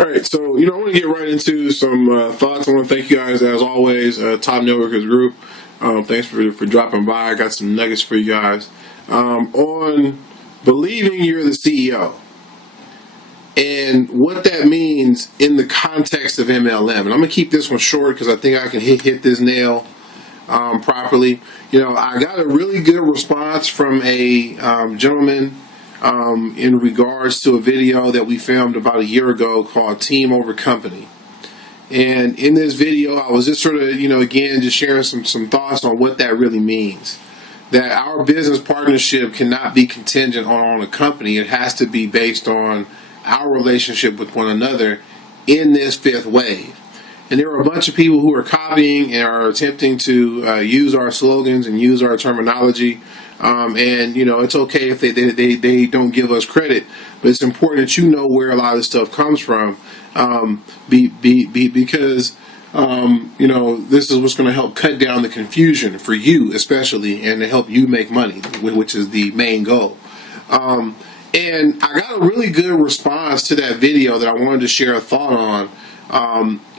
All right, so I want to get right into some thoughts. I want to thank you guys as always, Top Networkers Group. Thanks for dropping by. I got some nuggets for you guys on believing you're the CEO and what that means in the context of MLM. And I'm gonna keep this one short because I think I can hit this nail properly. I got a really good response from a gentleman in regards to a video that we filmed about a year ago called Team Over Company. And in this video, I was just sort of, again, just sharing some thoughts on what that really means. That our business partnership cannot be contingent on a company. It has to be based on our relationship with one another in this fifth wave. And there are a bunch of people who are copying and are attempting to use our slogans and use our terminology. And it's okay if they don't give us credit, but it's important that you know where a lot of this stuff comes from, because this is what's going to help cut down the confusion for you, especially, and to help you make money, which is the main goal. And I got a really good response to that video that I wanted to share a thought on.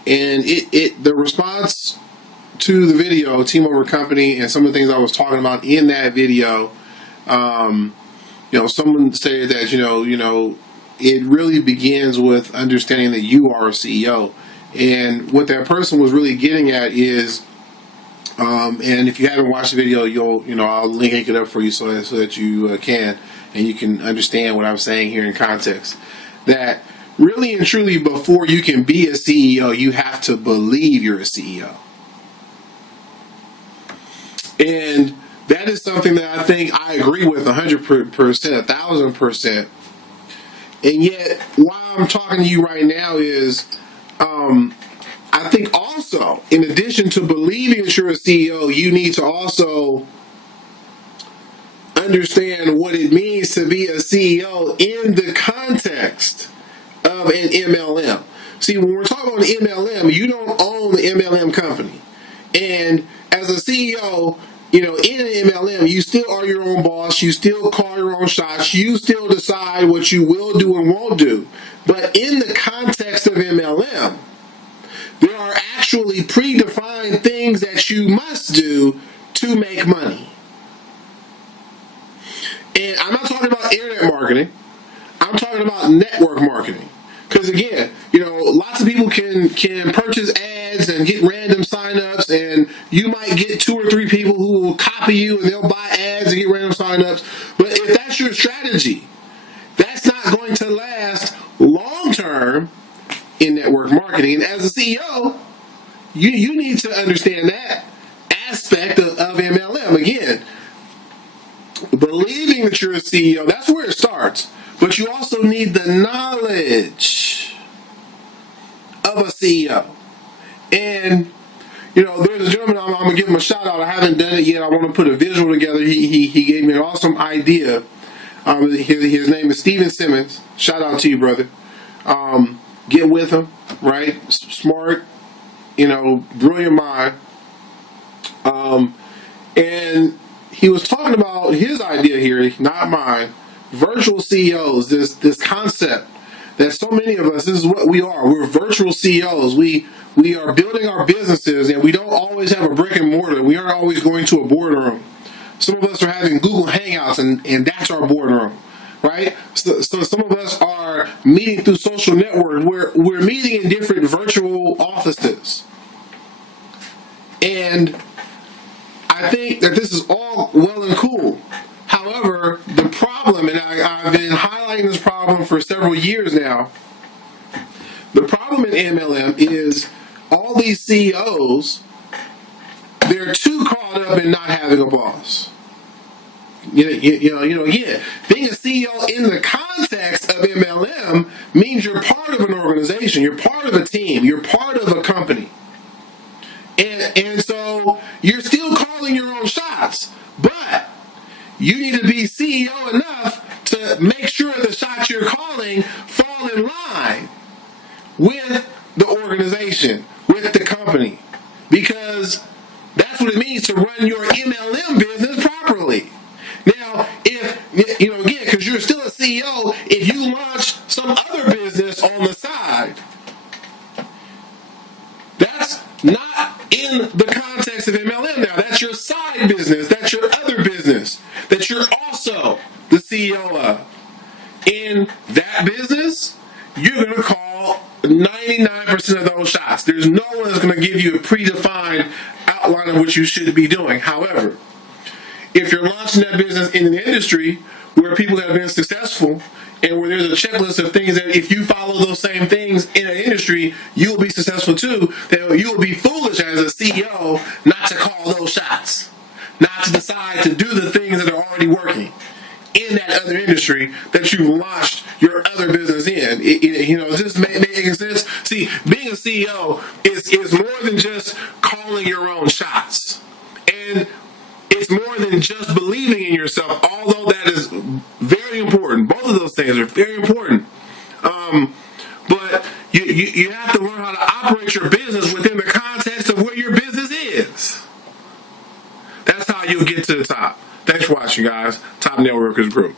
And the response to the video, Team Over Company, and some of the things I was talking about in that video, someone said that, it really begins with understanding that you are a CEO. And what that person was really getting at is, and if you haven't watched the video, I'll link it up for you so that you can, and you can understand what I'm saying here in context. That really and truly, before you can be a CEO, you have to believe you're a CEO. And that is something that I think I agree with 100%, 1,000%. And yet, why I'm talking to you right now is, I think also, in addition to believing that you're a CEO, you need to also understand what it means to be a CEO in the context of an MLM. See, when we're talking about an MLM, you don't own the MLM company. And as a CEO, in an MLM, you still are your own boss. You still call your own shots. You still decide what you will do and won't do. But in the context of MLM, there are actually predefined things that you must do to make money. And I'm not talking about internet marketing. I'm talking about network marketing. Because again, lots of people can purchase ads and get random signups, and you might get 2 or 3 people who will copy you and they'll buy ads and get random signups. But if that's your strategy, that's not going to last long term in network marketing. And as a CEO, you need to understand that aspect of MLM. Again, believing that you're a CEO, that's where it starts. But you also need the knowledge of a CEO. And, there's a gentleman, I'm going to give him a shout out. I haven't done it yet. I want to put a visual together. He gave me an awesome idea. His name is Steven Simmons. Shout out to you, brother. Get with him, right? Smart, brilliant mind. And he was talking about his idea here, not mine. Virtual CEOs, this concept that so many of us, this is what we are. We're virtual CEOs. We are building our businesses, and we don't always have a brick and mortar. We aren't always going to a boardroom. Some of us are having Google Hangouts, and that's our boardroom, right? So some of us are meeting through social networks. We're meeting in different virtual offices. And I think that this is all well and cool. However, the problem, and I've been highlighting this problem for several years now, the problem in MLM is all these CEOs, they're too caught up in not having a boss. Again, being a CEO in the context of MLM means you're part of an organization, you're part of a team, you're part of a company. And so you're still calling your own shots, but you need to be CEO enough to make sure the shots you're calling fall in line with the organization, with the company, because that's what it means to run your MLM business properly. Now, if, again, because you're still a CEO, if you launch some other business on the side, in the context of MLM now. That's your side business. That's your other business that you're also the CEO of. In that business, you're going to call 99% of those shots. There's no one that's going to give you a predefined outline of what you should be doing. However, if you're launching that business in an industry where people have been successful and where there's a checklist of things that if you follow those same things in an industry, you'll be successful too, then you will be foolish as a CEO not to call those shots, not to decide to do the things that are already working in that other industry that you've launched your other business in. Does this make sense? See, being a CEO is more than just calling your own shots. And it's more than just believing in yourself, although that is very important. Both of those things are very important. But you have to learn how to operate your business within the context of where your business is. That's how you'll get to the top. Thanks for watching, guys. Top Networkers Group.